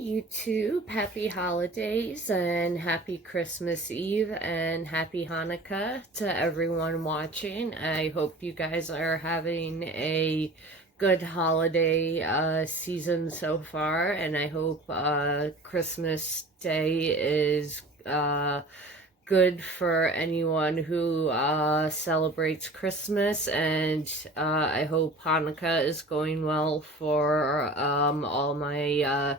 YouTube. Happy holidays and happy Christmas Eve and happy Hanukkah to everyone watching. I hope you guys are having a good holiday season so far, and I hope Christmas Day is good for anyone who celebrates Christmas, and I hope Hanukkah is going well for all my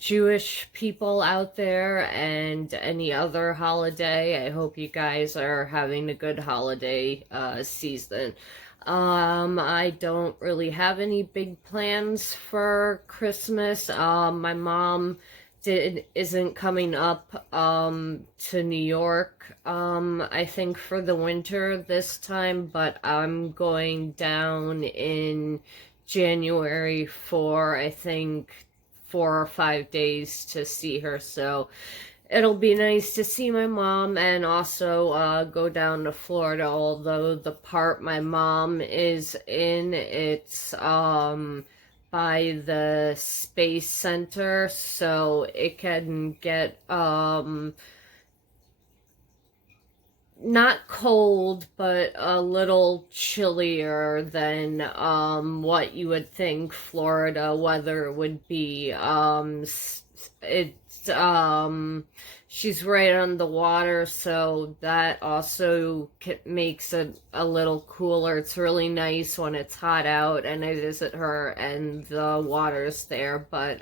Jewish people out there, and any other holiday. I hope you guys are having a good holiday season. I don't really have any big plans for Christmas. My mom isn't coming up to New York I think for the winter this time, but I'm going down in January for I think 4 or 5 days to see her, so it'll be nice to see my mom and also go down to Florida, although the part my mom is in, it's by the Space Center, so it can get not cold, but a little chillier than what you would think Florida weather would be. It's she's right on the water, so that also makes it a little cooler. It's really nice when it's hot out and I visit her and the water's there, but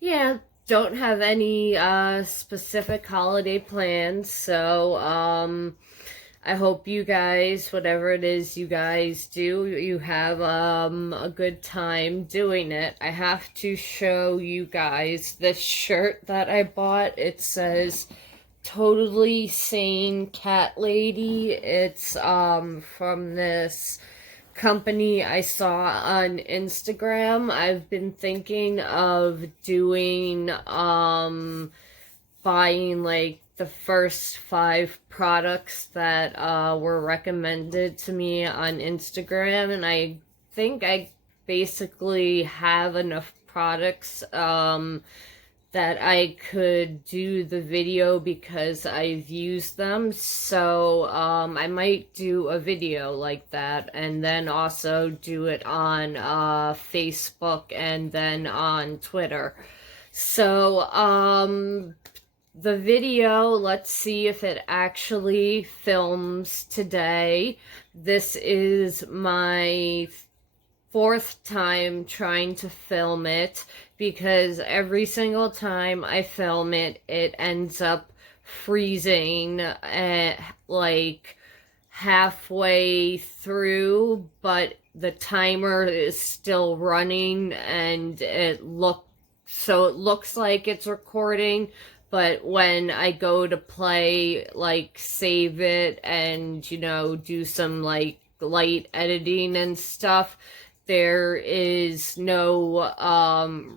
yeah, don't have any specific holiday plans, so I hope you guys, whatever it is you guys do, you have a good time doing it. I have to show you guys this shirt that I bought. It says Totally Sane Cat Lady. It's from this company I saw on Instagram. I've been thinking of doing buying like the first 5 products that were recommended to me on Instagram, and I think I basically have enough products that I could do the video because I've used them, so I might do a video like that and then also do it on Facebook and then on Twitter. So the video, let's see if it actually films today. This is my 4th time trying to film it, because every single time I film it, it ends up freezing at like halfway through, but the timer is still running, and it looks like it's recording, but when I go to play, like save it and, you know, do some like light editing and stuff, there is no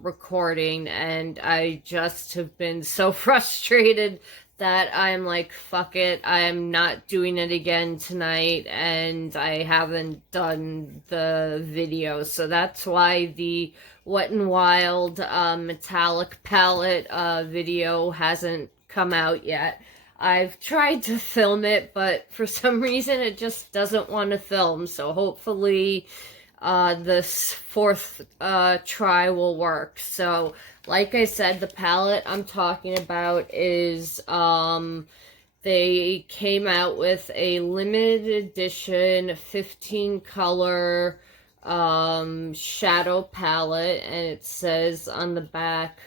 recording, and I just have been so frustrated that I'm like, fuck it, I'm not doing it again tonight, and I haven't done the video. So that's why the Wet n Wild metallic palette video hasn't come out yet. I've tried to film it, but for some reason it just doesn't want to film, so hopefully this 4th try will work. So like I said, the palette I'm talking about is they came out with a limited edition 15 color shadow palette, and it says on the back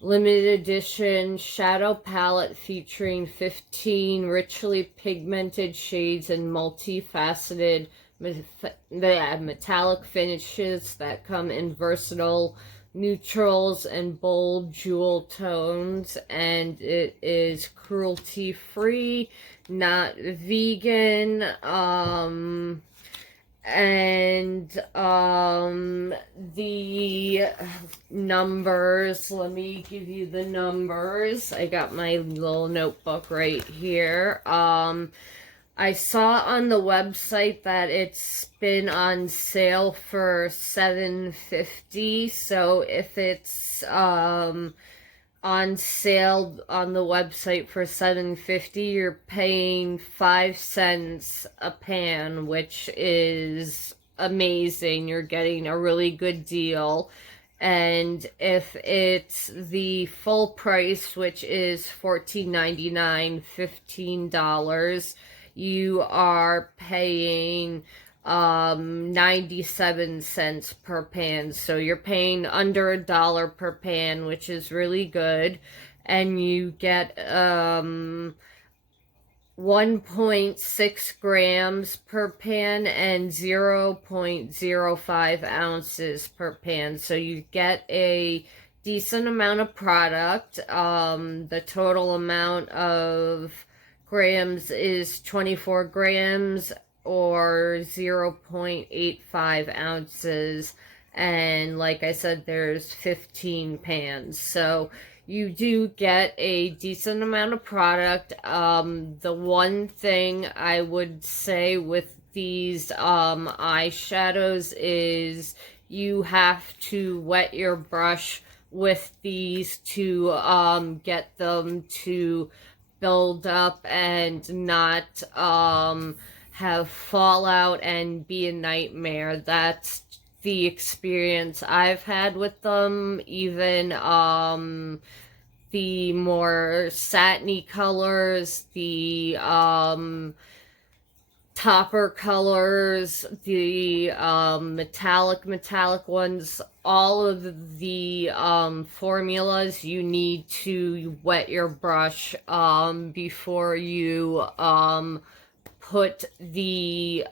limited edition shadow palette featuring 15 richly pigmented shades and multifaceted metallic finishes that come in versatile neutrals and bold jewel tones, and it is cruelty free, not vegan, and the numbers, let me give you the numbers. I got my little notebook right here. I saw on the website that it's been on sale for $7.50. So if it's on sale on the website for $7.50, you're paying 5 cents a pan, which is amazing. You're getting a really good deal. And if it's the full price, which is $14.99, $15, you are paying 97 cents per pan. So you're paying under $1 per pan, which is really good. And you get 1.6 grams per pan and 0.05 ounces per pan. So you get a decent amount of product. The total amount of grams is 24 grams or 0.85 ounces. And like I said, there's 15 pans. So you do get a decent amount of product. The one thing I would say with these eyeshadows is you have to wet your brush with these to get them to build up and not have fallout and be a nightmare. That's the experience I've had with them. Even the more satiny colors, the topper colors, the metallic ones, all of the formulas, you need to wet your brush before you put the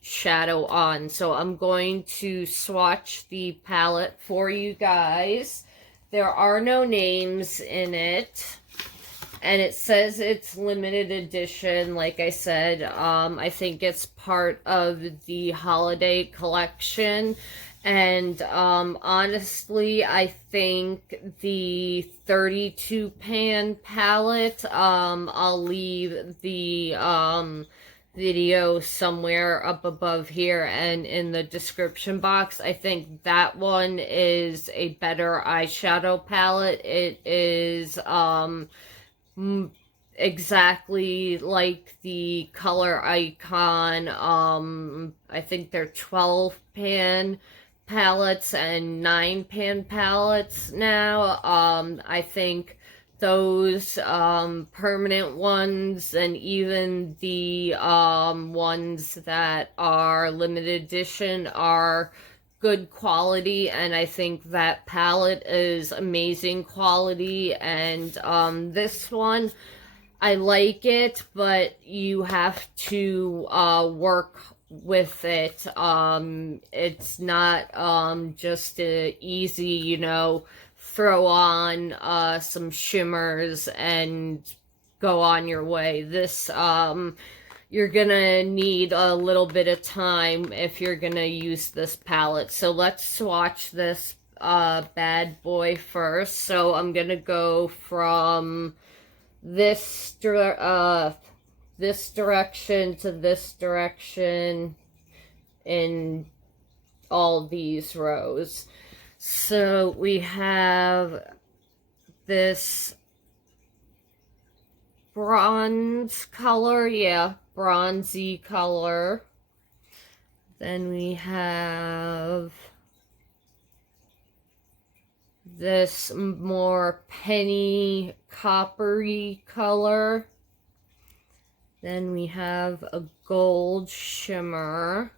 shadow on. So I'm going to swatch the palette for you guys. There are no names in it, and it says it's limited edition. Like I said, I think it's part of the holiday collection. And honestly, I think the 32 pan palette, I'll leave the video somewhere up above here and in the description box. I think that one is a better eyeshadow palette. It is exactly like the Color Icon. I think they're 12 pan palettes and 9 pan palettes now. I think those permanent ones and even the ones that are limited edition are good quality, and I think that palette is amazing quality. And this one, I like it, but you have to work with it. It's not just a easy, you know, throw on some shimmers and go on your way. This you're gonna need a little bit of time if you're gonna use this palette. So let's swatch this bad boy first. So I'm gonna go from this direction to this direction in all these rows. So we have this bronze color, yeah, bronzy color. Then we have this more penny coppery color. Then we have a gold shimmer.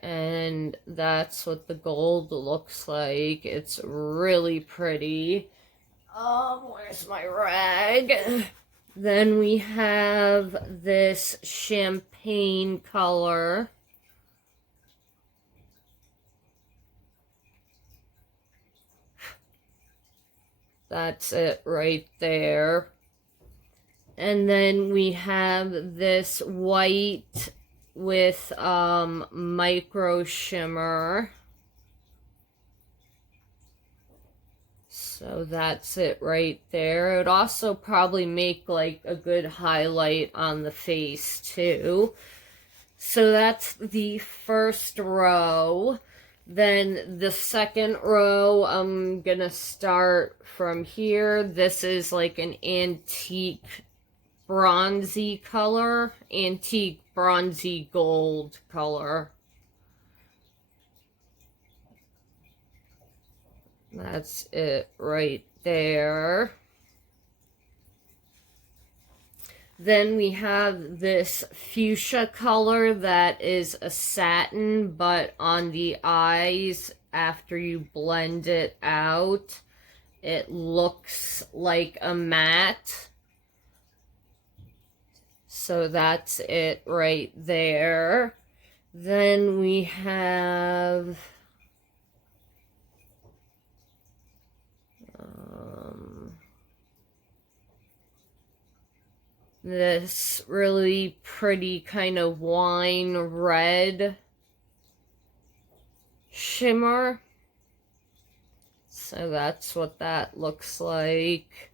And that's what the gold looks like. It's really pretty. Where's my rag? Then we have this champagne color. That's it right there. And then we have this white with micro shimmer. So that's it right there. It would also probably make like a good highlight on the face too. So that's the first row. Then the second row, I'm gonna start from here. This is like an antique bronzy color, antique bronzy gold color. That's it right there. Then we have this fuchsia color that is a satin, but on the eyes, after you blend it out, it looks like a matte. So that's it right there. Then we have this really pretty kind of wine red shimmer. So that's what that looks like.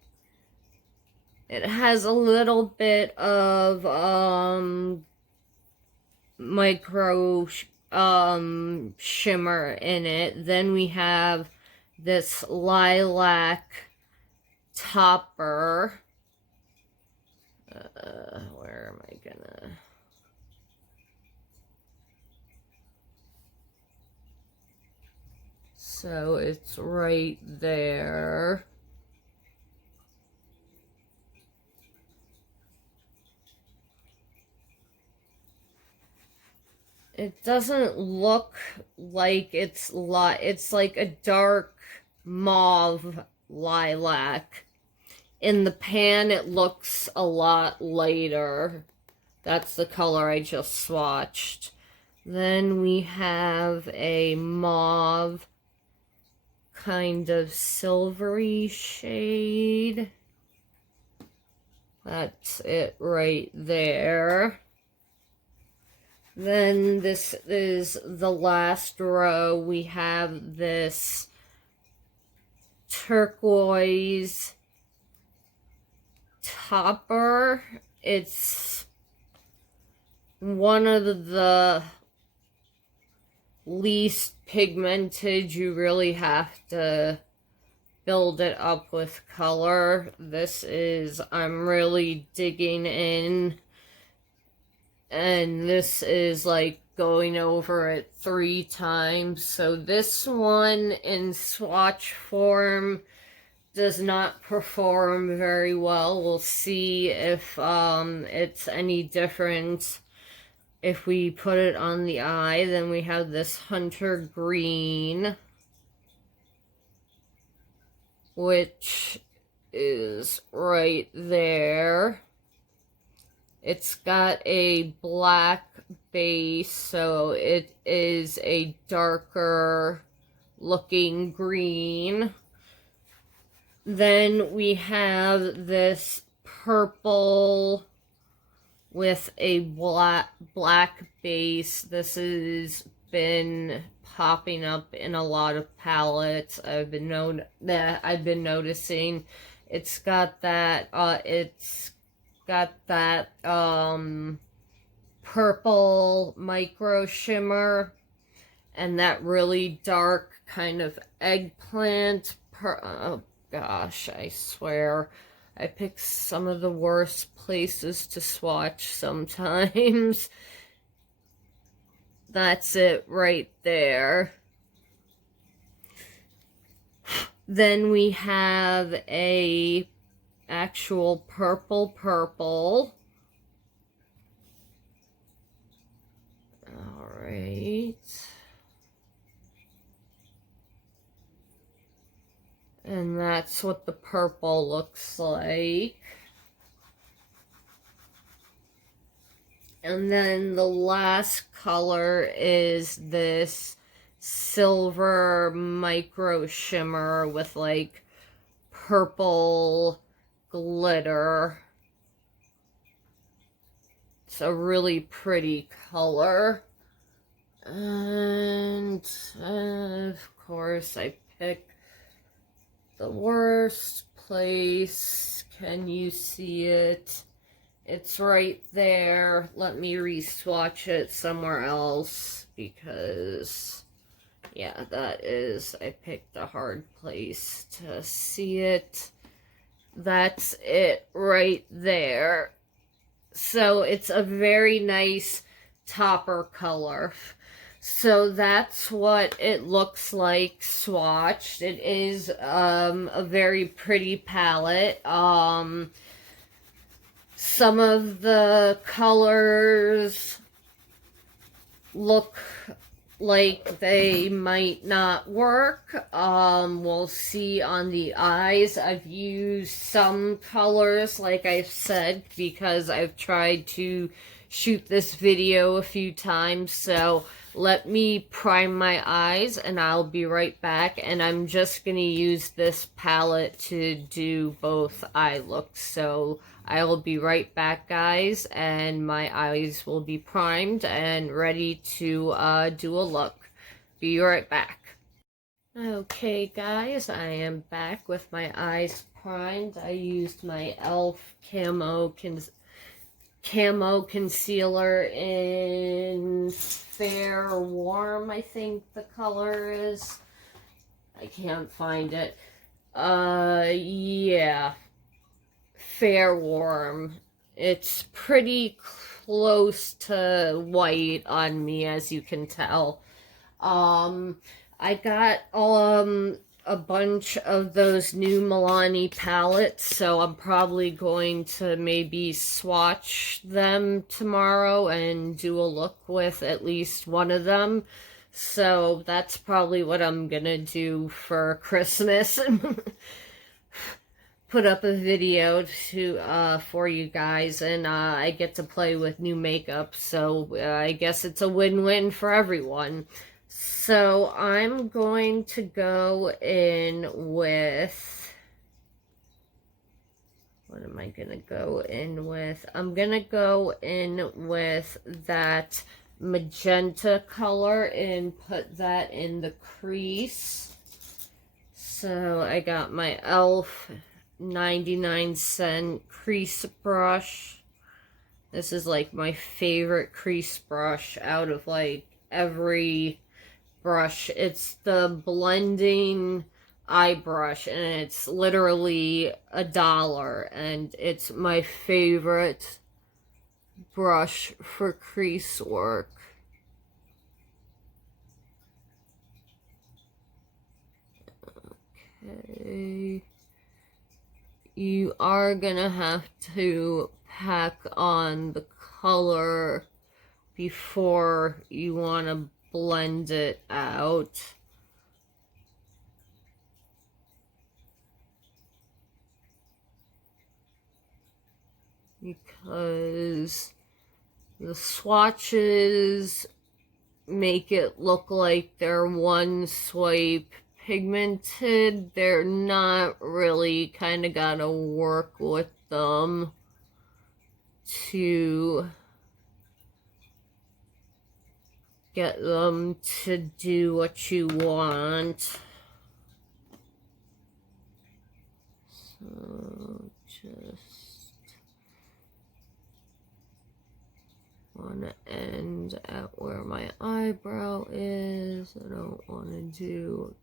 It has a little bit of micro shimmer in it. Then we have this lilac topper. Where am I gonna... So it's right there. It doesn't look like it's like a dark mauve lilac. In the pan, it looks a lot lighter. That's the color I just swatched. Then we have a mauve kind of silvery shade. That's it right there. Then this is the last row. We have this turquoise topper. It's one of the least pigmented. You really have to build it up with color. This is, I'm really digging in, and this is like going over it 3 times. So this one in swatch form does not perform very well. We'll see if it's any different if we put it on the eye. Then we have this hunter green, which is right there. It's got a black base, so it is a darker looking green. Then we have this purple with a black base. This has been popping up in a lot of palettes. I've been noticing. It's got that purple micro shimmer and that really dark kind of eggplant. Oh gosh, I swear I pick some of the worst places to swatch sometimes. That's it right there. Then we have a actual purple. All right. And that's what the purple looks like. And then the last color is this silver micro shimmer with like purple glitter. It's a really pretty color. And of course I pick the worst place. Can you see it? It's right there. Let me re-swatch it somewhere else because, yeah, I picked a hard place to see it. That's it right there. So it's a very nice topper color. So that's what it looks like swatched. It is a very pretty palette. Some of the colors look like they might not work. We'll see on the eyes. I've used some colors, like I've said, because I've tried to shoot this video a few times. So let me prime my eyes and I'll be right back. And I'm just going to use this palette to do both eye looks. So I will be right back, guys, and my eyes will be primed and ready to do a look. Be right back. Okay, guys, I am back with my eyes primed. I used my e.l.f. Camo concealer in Fair Warm, I think the color is. I can't find it. Yeah. Fair Warm. It's pretty close to white on me, as you can tell. I got a bunch of those new Milani palettes, so I'm probably going to maybe swatch them tomorrow and do a look with at least one of them. So that's probably what I'm gonna do for Christmas. Put up a video to for you guys, and I get to play with new makeup, so I guess it's a win-win for everyone. So I'm going to go in with, what am I gonna go in with? I'm gonna go in with that magenta color and put that in the crease. So I got my e.l.f. 99-cent crease brush. This is like my favorite crease brush out of like every brush. It's the blending eye brush, and it's literally $1, and it's my favorite brush for crease work. Okay. You are gonna have to pack on the color before you want to blend it out. Because the swatches make it look like they're one swipe pigmented. They're not really, kind of gotta work with them to get them to do what you want. So just want to end at where my eyebrow is. I don't want to do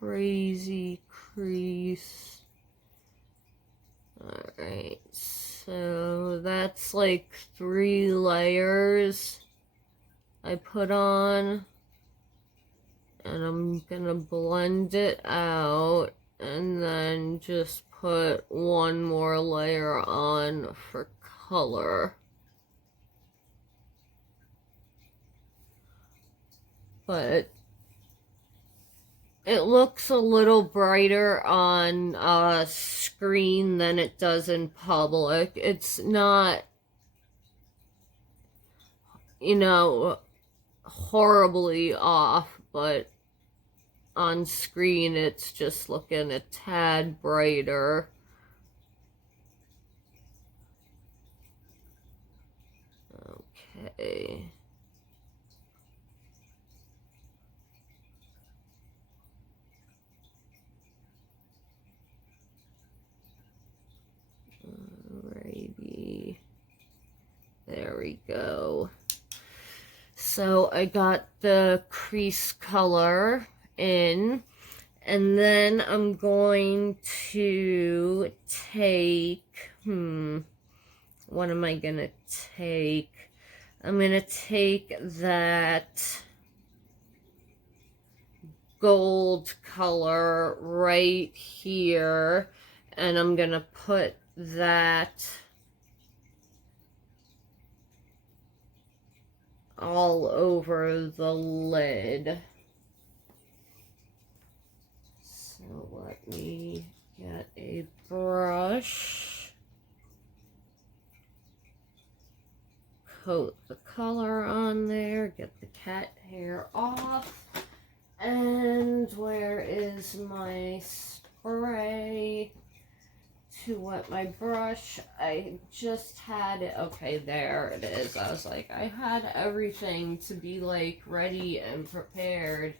crazy crease. Alright, so that's like 3 layers I put on, and I'm gonna blend it out and then just put one more layer on for color. But it looks a little brighter on screen than it does in public. It's not, you know, horribly off, but on screen it's just looking a tad brighter. Okay. we go. So I got the crease color in, and then I'm going to take, what am I gonna take? I'm gonna take that gold color right here, and I'm gonna put that all over the lid. So let me get a brush, coat the color on there, get the cat hair off, and where is my spray to wet my brush? I just had it. Okay, there it is. I was like, I had everything to be like ready and prepared,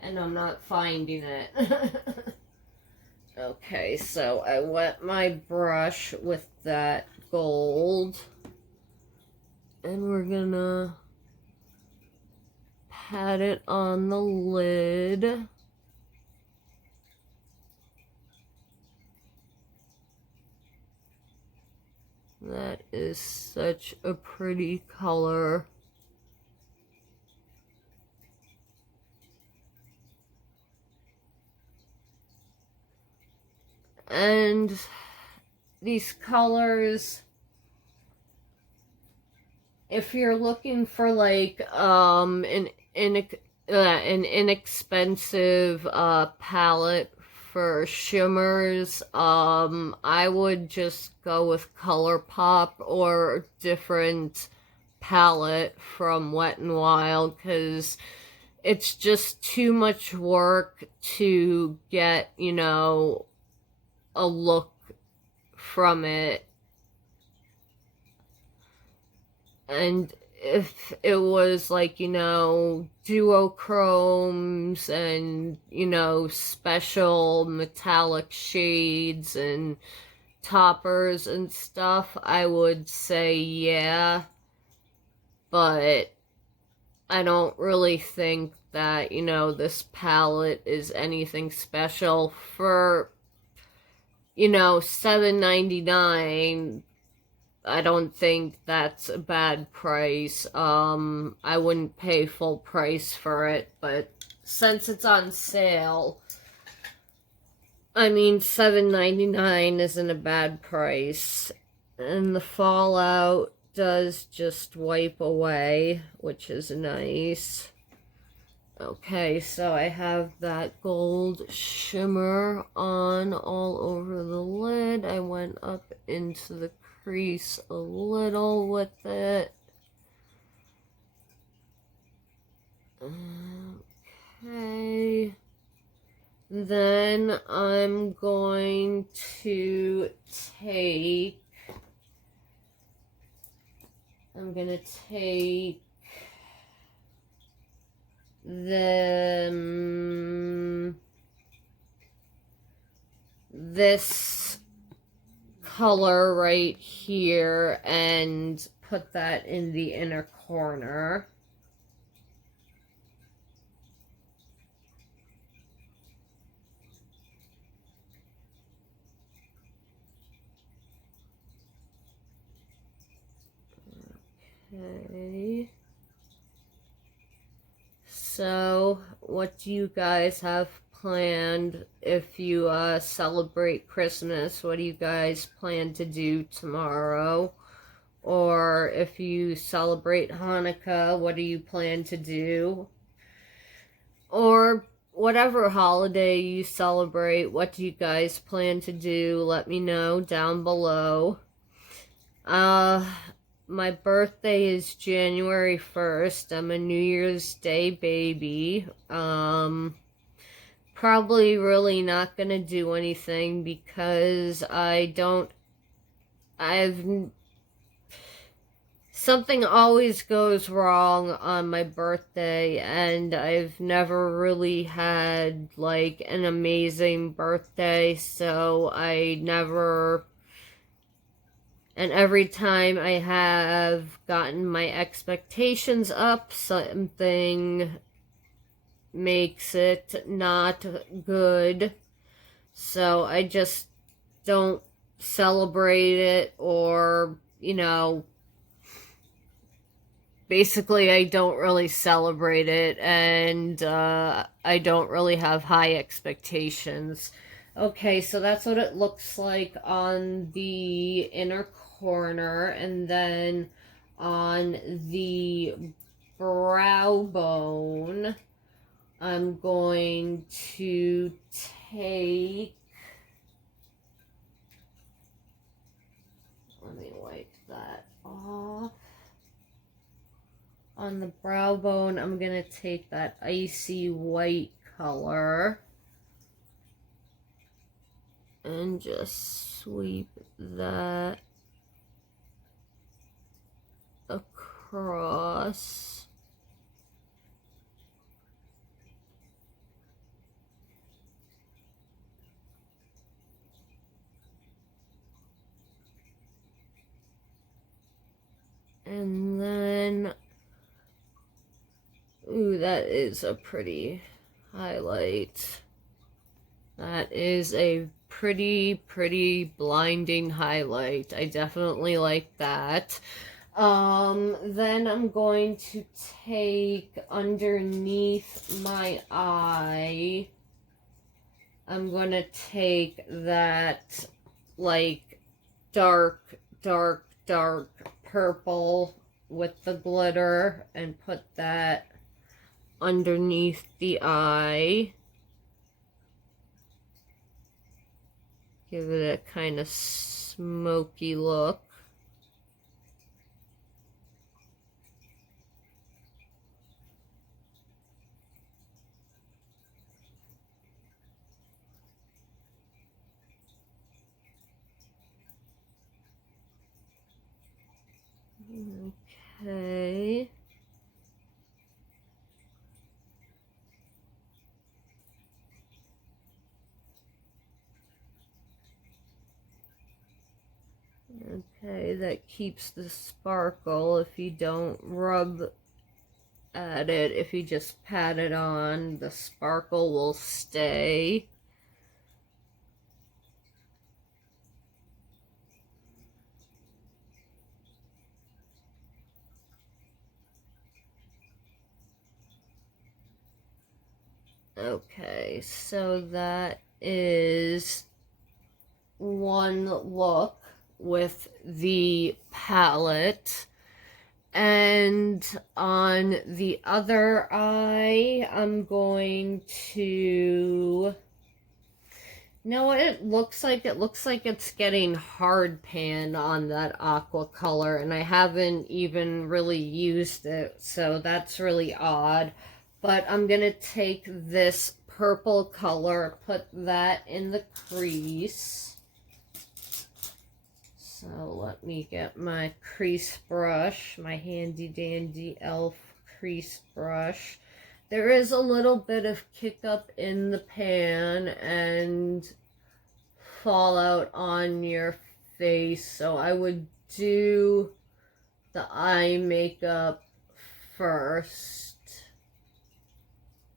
and I'm not finding it. Okay, so I wet my brush with that gold, and we're gonna pat it on the lid. That is such a pretty color. And these colors, if you're looking for like an inexpensive palette for shimmers, I would just go with ColourPop or a different palette from Wet n Wild, because it's just too much work to get, you know, a look from it. And if it was like, you know, duochromes and, you know, special metallic shades and toppers and stuff, I would say yeah. But I don't really think that, you know, this palette is anything special. For, you know, $7.99, I don't think that's a bad price. I wouldn't pay full price for it, but since it's on sale, I mean, $7.99 isn't a bad price. And the fallout does just wipe away, which is nice. Okay, so I have that gold shimmer on all over the lid. I went up into the crease a little with it. Okay. Then I'm going to take, this color right here and put that in the inner corner. Okay. So, what do you guys have planned if you celebrate Christmas? What do you guys plan to do tomorrow? Or if you celebrate Hanukkah, what do you plan to do? Or whatever holiday you celebrate, what do you guys plan to do? Let me know down below. My birthday is January 1st. I'm a New Year's Day baby. Probably really not gonna do anything because something always goes wrong on my birthday, and I've never really had like an amazing birthday, so I never And every time I have gotten my expectations up, something makes it not good. So I just don't celebrate it, or, you know, basically I don't really celebrate it, and I don't really have high expectations. Okay, so that's what it looks like on the inner corner, and then on the brow bone, I'm going to take, let me wipe that off. On the brow bone, I'm going to take that icy white color and just sweep that across. And then, ooh, that is a pretty highlight. That is a pretty blinding highlight. I definitely like that. Then I'm going to take underneath my eye, I'm going to take that, like, dark purple with the glitter and put that underneath the eye. Give it a kind of smoky look. Okay. Okay, that keeps the sparkle if you don't rub at it. If you just pat it on, the sparkle will stay. Okay, so that is one look with the palette. And on the other eye, I'm going to... You know what it looks like? It looks like it's getting hard pan on that aqua color, and I haven't even really used it, so that's really odd. But I'm going to take this purple color, put that in the crease. So let me get my crease brush, my handy dandy elf crease brush. There is a little bit of kick up in the pan and fallout on your face, so I would do the eye makeup first,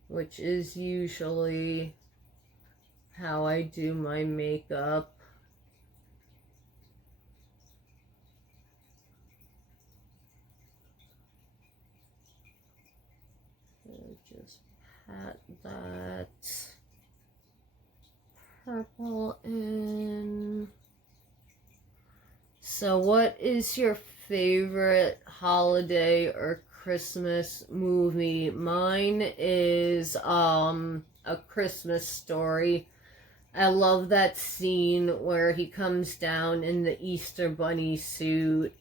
which is usually how I do my makeup. Just pat that purple in. So what is your favorite holiday or Christmas movie? Mine is A Christmas Story. I love that scene where he comes down in the Easter Bunny suit,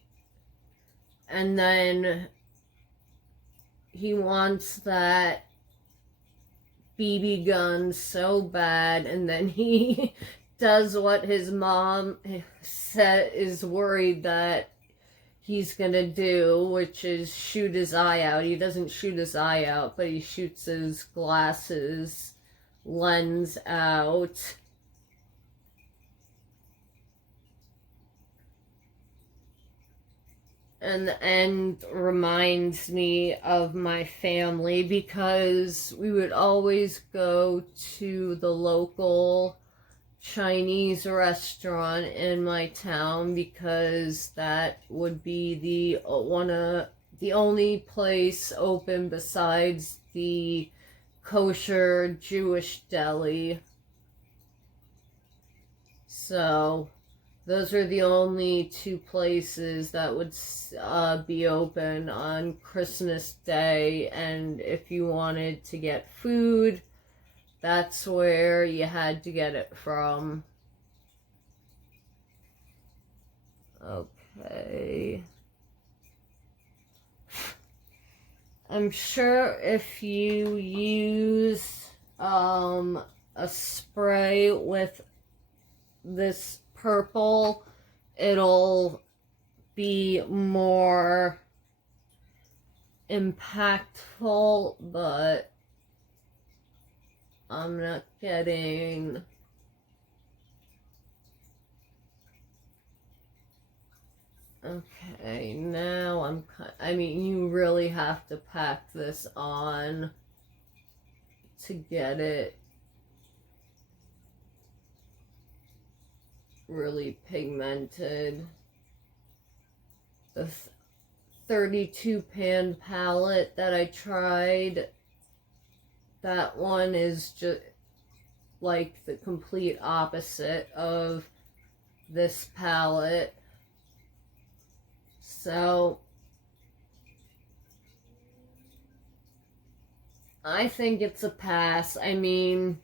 and then he wants that BB gun so bad, and then he does what his mom is worried that he's gonna do, which is shoot his eye out. He doesn't shoot his eye out, but he shoots his glasses lens out. And the end reminds me of my family because we would always go to the local Chinese restaurant in my town because that would be the only place open besides the kosher Jewish deli. So those are the only two places that would be open on Christmas Day, and if you wanted to get food, that's where you had to get it from. Okay. I'm sure if you use a spray with this purple, it'll be more impactful, but I'm not getting... Okay, now I mean, you really have to pack this on to get it really pigmented. The 32 pan palette that I tried, that one is just like the complete opposite of this palette. So I think it's a pass. I mean,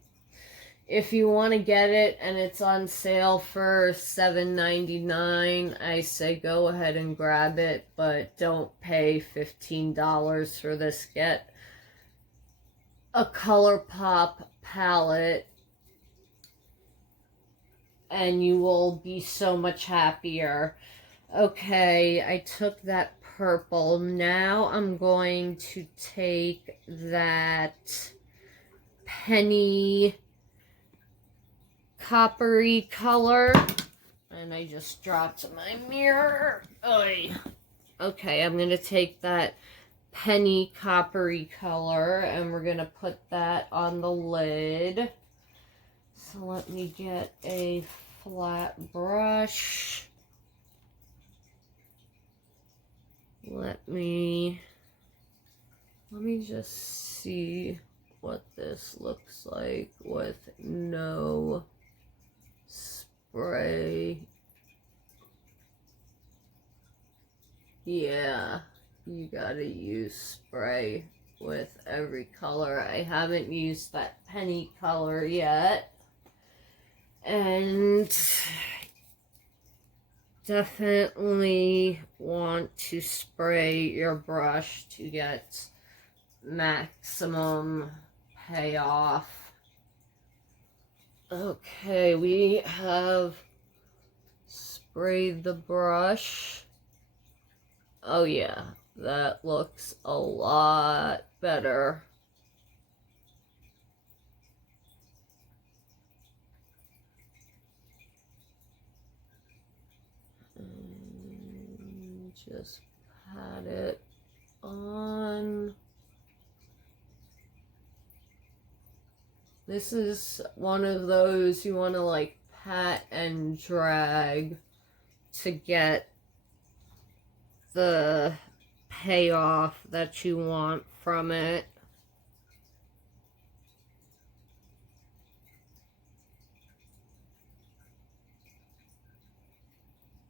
if you want to get it and it's on sale for $7.99, I say go ahead and grab it, but don't pay $15 for this. Get a ColourPop palette and you will be so much happier. Okay, I took that purple. Now I'm going to take that penny coppery color, and I just dropped my mirror. Oy. Okay, I'm gonna take that penny coppery color and we're gonna put that on the lid. So let me get a flat brush. Let me just see what this looks like with no spray. Yeah, you gotta use spray with every color. I haven't used that penny color yet. And definitely want to spray your brush to get maximum payoff. Okay, we have sprayed the brush. Oh yeah, that looks a lot better. And just pat it on. This is one of those you want to like pat and drag to get the payoff that you want from it.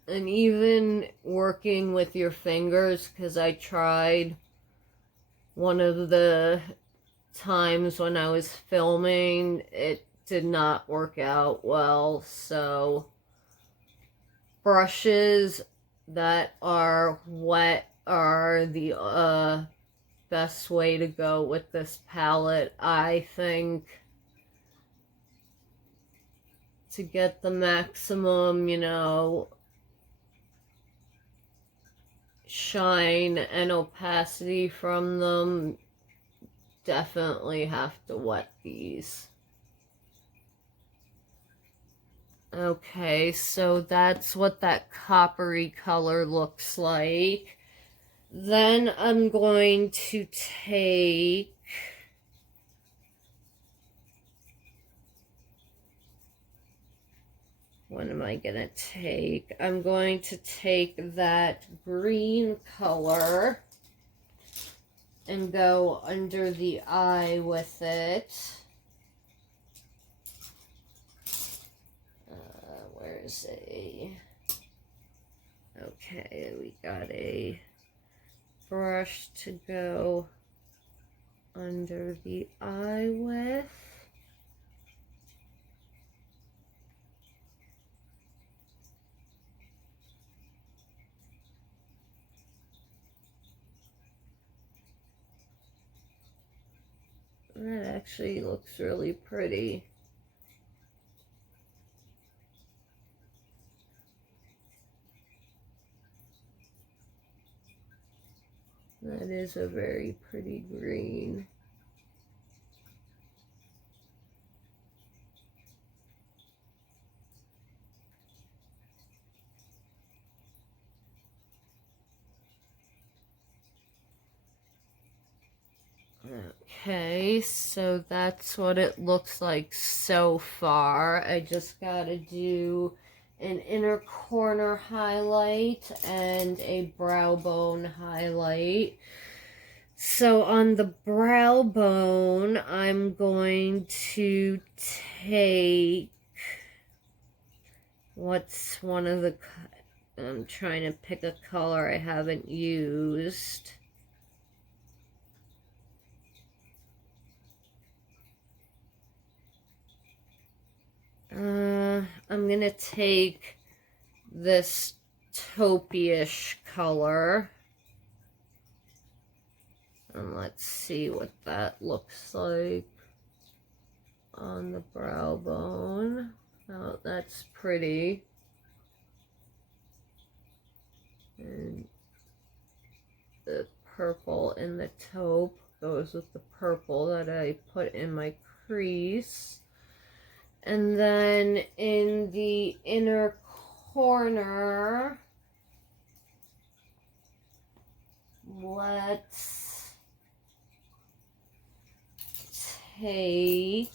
And even working with your fingers, because I tried one of the times when I was filming, it did not work out well. So brushes that are wet are the best way to go with this palette, I think, to get the maximum, you know, shine and opacity from them. Definitely have to wet these. Okay, so that's what that coppery color looks like. Then I'm going to take what am I gonna take? I'm going to take that green color and go under the eye with it. Where's a... Okay, we got a brush to go under the eye with. That actually looks really pretty. That is a very pretty green. Okay, so that's what it looks like so far. I just gotta do an inner corner highlight and a brow bone highlight. So on the brow bone, I'm going to take, what's one of the, I'm trying to pick a color I haven't used. I'm gonna take this taupey-ish color. And let's see what that looks like on the brow bone. Oh, that's pretty. And the purple in the taupe goes with the purple that I put in my crease. And then in the inner corner, let's take,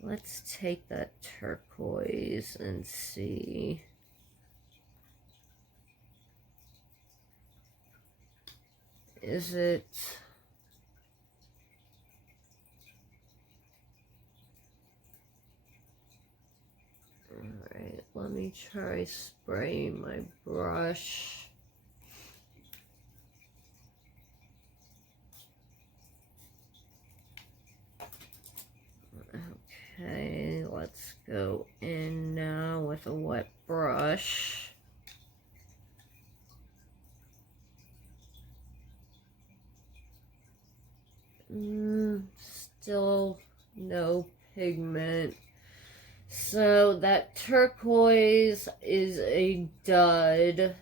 let's take that turquoise and see. Is it... Alright, let me try spraying my brush. Okay, let's go in now with a wet brush. Still no pigment. So that turquoise is a dud.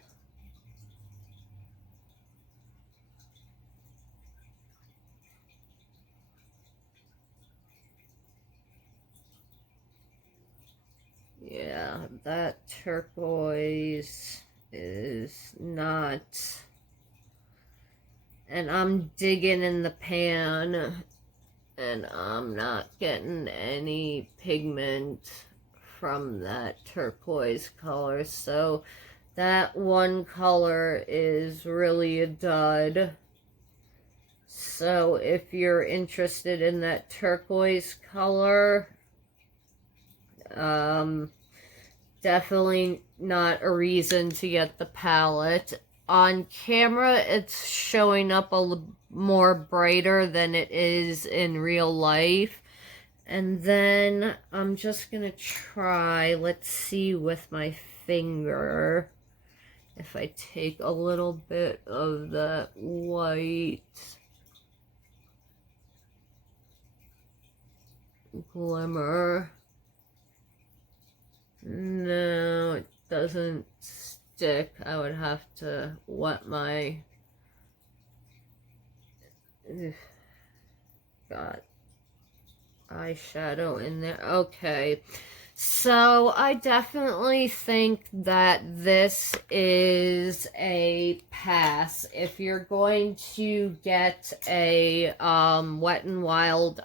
Yeah, that turquoise is not. And I'm digging in the pan and I'm not getting any pigment from that turquoise color. So that one color is really a dud. So if you're interested in that turquoise color, definitely not a reason to get the palette. On camera, it's showing up a more brighter than it is in real life. And then I'm just gonna try, let's see with my finger, if I take a little bit of that white glimmer. No, it doesn't stick. I would have to wet my got eyeshadow in there. Okay. So I definitely think that this is a pass. If you're going to get a Wet n Wild,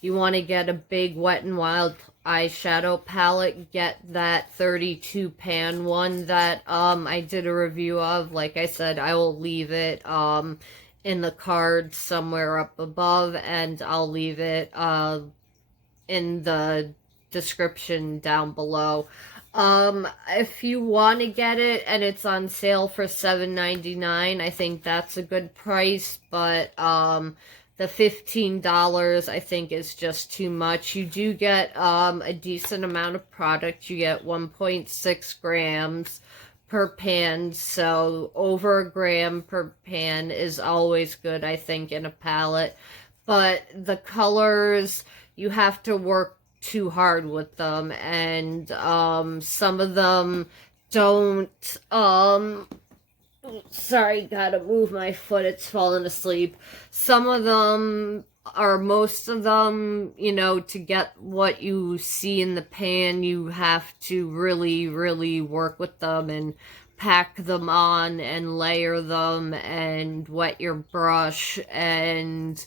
you want to get a big Wet n Wild eyeshadow palette, get that 32 pan one that I did a review of. Like I said, I will leave it in the card somewhere up above, and I'll leave it in the description down below. If you want to get it and it's on sale for $7.99, I think that's a good price, but the $15 I think is just too much. You do get a decent amount of product. You get 1.6 grams per pan, so over a gram per pan is always good, I think, in a palette. But the colors, you have to work too hard with them, and some of them don't sorry, gotta move my foot, it's falling asleep. Some of them, or most of them, you know, to get what you see in the pan, you have to really, really work with them and pack them on and layer them and wet your brush, and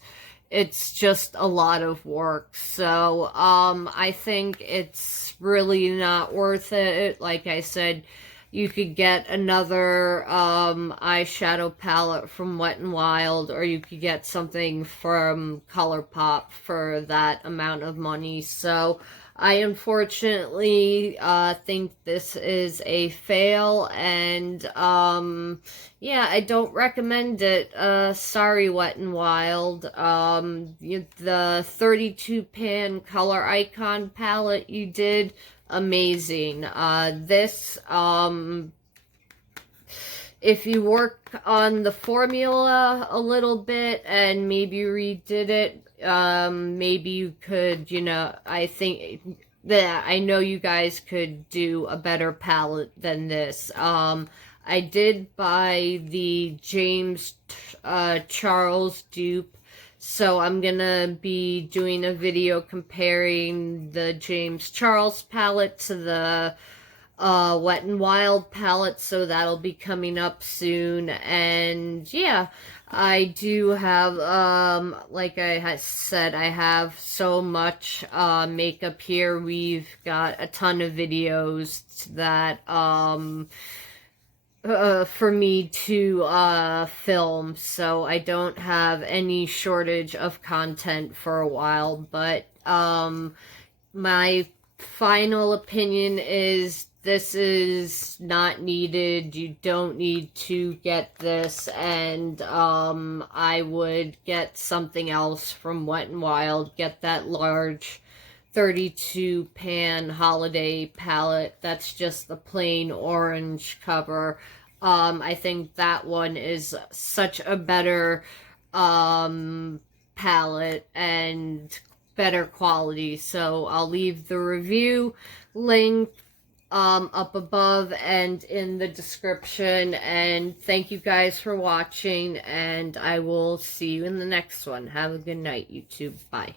it's just a lot of work. So I think it's really not worth it. Like I said, you could get another eyeshadow palette from Wet n Wild, or you could get something from ColourPop for that amount of money. So I unfortunately think this is a fail, and yeah, I don't recommend it. Sorry, Wet n Wild. The 32 pan color icon palette you did, amazing. This, if you work on the formula a little bit and maybe redid it, maybe you could, you know, I think that I know you guys could do a better palette than this. I did buy the James Charles dupe, so I'm gonna be doing a video comparing the James Charles palette to the Wet n Wild palette, so that'll be coming up soon. And yeah, I do have, like I said, I have so much makeup here. We've got a ton of videos that for me to film, so I don't have any shortage of content for a while. But my final opinion is this is not needed. You don't need to get this, and I would get something else from Wet n Wild. Get that large 32 pan holiday palette. That's just the plain orange cover. I think that one is such a better palette and better quality. So I'll leave the review link up above and in the description. And thank you guys for watching, and I will see you in the next one. Have a good night, YouTube. Bye.